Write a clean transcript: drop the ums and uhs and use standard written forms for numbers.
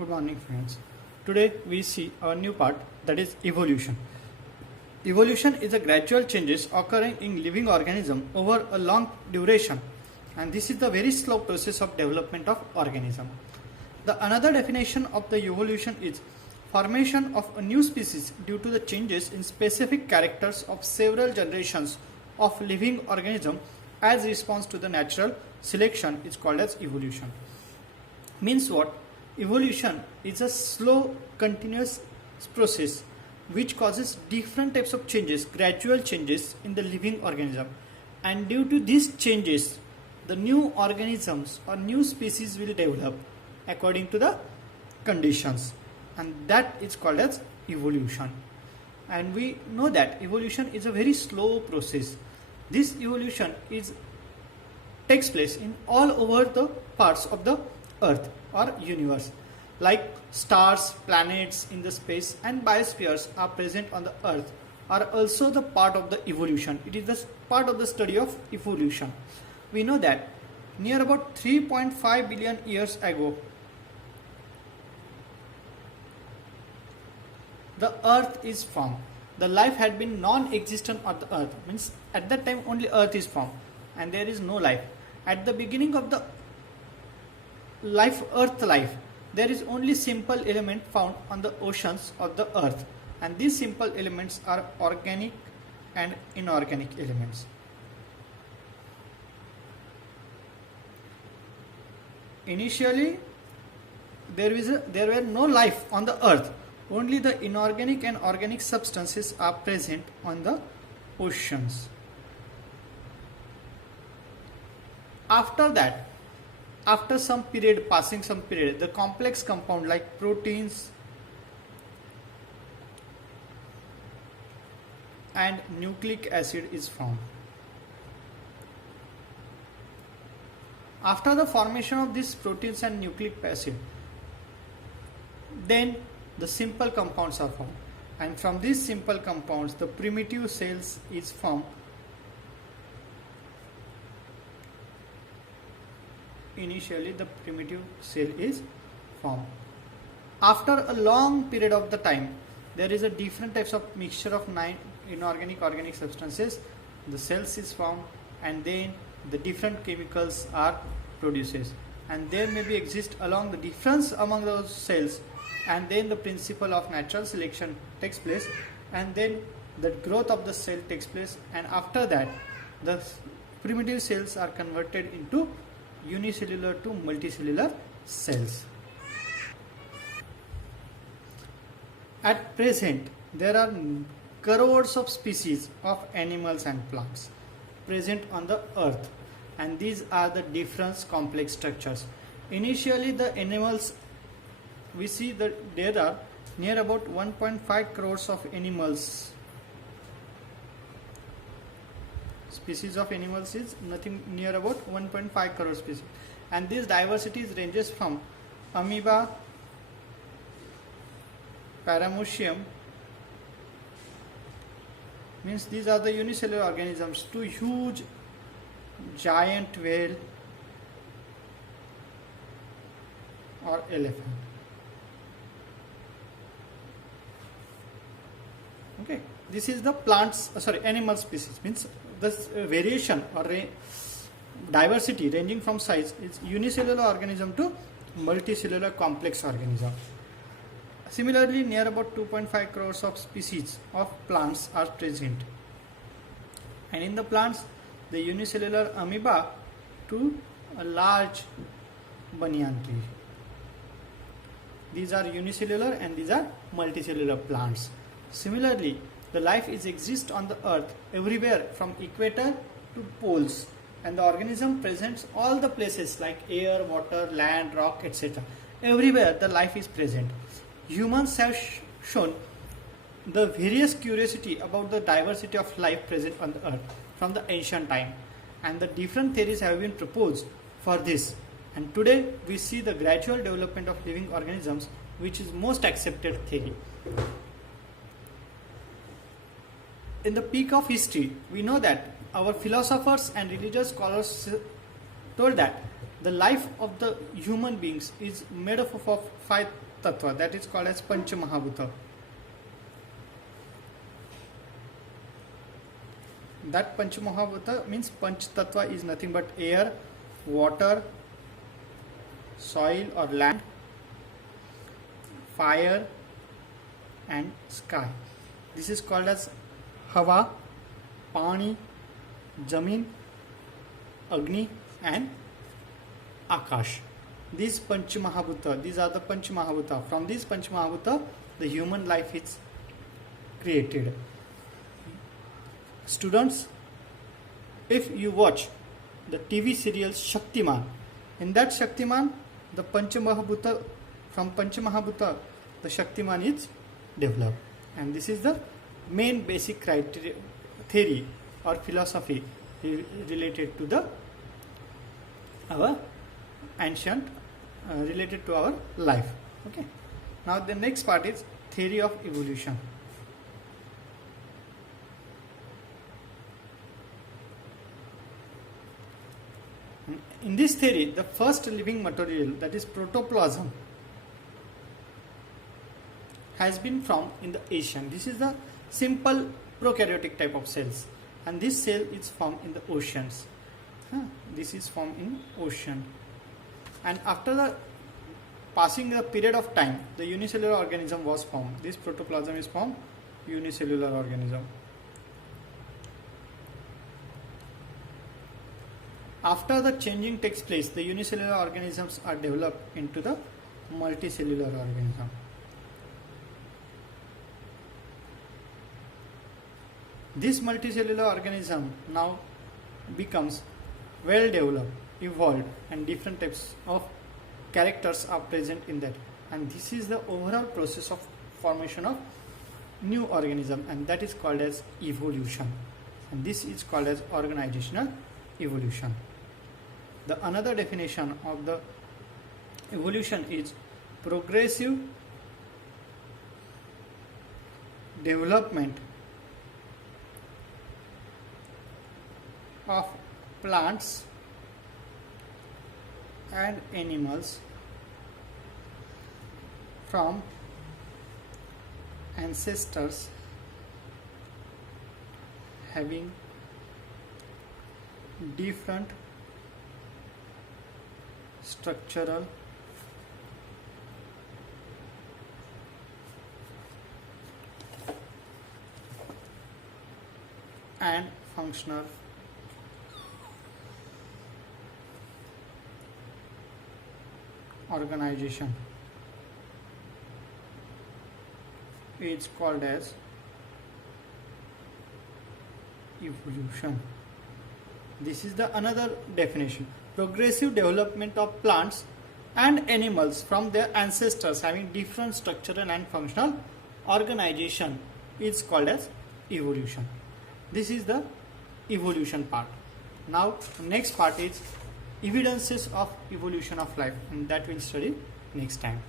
Good morning, friends. Today we see a new part, that is evolution. Evolution is a gradual changes occurring in living organism over a long duration, and this is the very slow process of development of organism. The another definition of the evolution is formation of a new species due to the changes in specific characters of several generations of living organism as response to the natural selection is called as evolution. Means what? Evolution is a slow continuous process which causes different types of changes, gradual changes in the living organism, and due to these changes the new organisms or new species will develop according to the conditions, and that is called as evolution. And we know that evolution is a very slow process. This evolution takes place in all over the parts of the earth or universe, like stars, planets in the space and biospheres are present on the earth are also the part of the evolution. It is the part of the study of evolution. We know that near about 3.5 billion years ago the earth is formed. The life had been non-existent on the earth, means at that time only earth is formed and there is no life. At the beginning of the earth life, there is only simple element found on the oceans of the earth, and these simple elements are organic and inorganic elements. Initially there were no life on the earth, only the inorganic and organic substances are present on the oceans. After that, after some period, the complex compound like proteins and nucleic acid is formed. After the formation of these proteins and nucleic acid, then the simple compounds are formed, and from these simple compounds the primitive cells is formed. Initially the primitive cell is formed. After a long period of the time, there is a different types of mixture of 9 inorganic organic substances. The cells is formed, and then the different chemicals are produced, and there may be exist along the difference among those cells, and then the principle of natural selection takes place, and then the growth of the cell takes place, and after that the primitive cells are converted into unicellular to multicellular cells. At present, there are crores of species of animals and plants present on the earth, and these are the different complex structures. Initially the animals, we see that there are near about 1.5 crores of animals. Species of animals is nothing near about 1.5 crore species, and this diversity ranges from amoeba, paramecium, means these are the unicellular organisms, to huge giant whale or elephant. Okay, this is the animal species, means this variation or diversity ranging from size is unicellular organism to multicellular complex organism. Similarly, near about 2.5 crores of species of plants are present, and in the plants the unicellular amoeba to a large banyan tree. These are unicellular and these are multicellular plants. Similarly, the life exists on the earth everywhere from equator to poles, and the organism presents all the places like air, water, land, rock, etc. Everywhere the life is present. Humans have shown the various curiosity about the diversity of life present on the earth from the ancient time, and the different theories have been proposed for this, and today we see the gradual development of living organisms, which is most accepted theory. In the peak of history, we know that our philosophers and religious scholars told that the life of the human beings is made up of tattva, that is called as Panch Mahabhuta. That Panch Mahabhuta means Panch Tattva is nothing but air, water, soil or land, fire and sky. This is called as Hava, Pani, Jamin, Agni and Akash. These Panch Mahabhuta, these are the Panch Mahabhuta. From these Panch Mahabhuta, the human life is created. Students, if you watch the TV serial Shaktiman, in that Shaktiman, the Panch Mahabhuta, from Panch Mahabhuta, the Shaktiman is developed. And this is the main basic criteria, theory or philosophy related to the our ancient, related to our life. Okay. Now the next part is theory of evolution. In this theory, the first living material, that is protoplasm, has been formed in the ocean. This is the simple prokaryotic type of cells, and this cell is formed in the oceans. This is formed in ocean, and after the passing the period of time, the unicellular organism was formed. This protoplasm is formed unicellular organism. After the changing takes place, the unicellular organisms are developed into the multicellular organism. This multicellular organism now becomes well developed, evolved, and different types of characters are present in that. And this is the overall process of formation of new organism, and that is called as evolution. And this is called as organizational evolution. The another definition of the evolution is progressive development of plants and animals from ancestors having different structural and functional organization is called as evolution. This is the another definition. Progressive development of plants and animals from their ancestors having different structural and functional organization is called as evolution. This is the evolution part. Now next part is evidences of evolution of life, and that we'll study next time.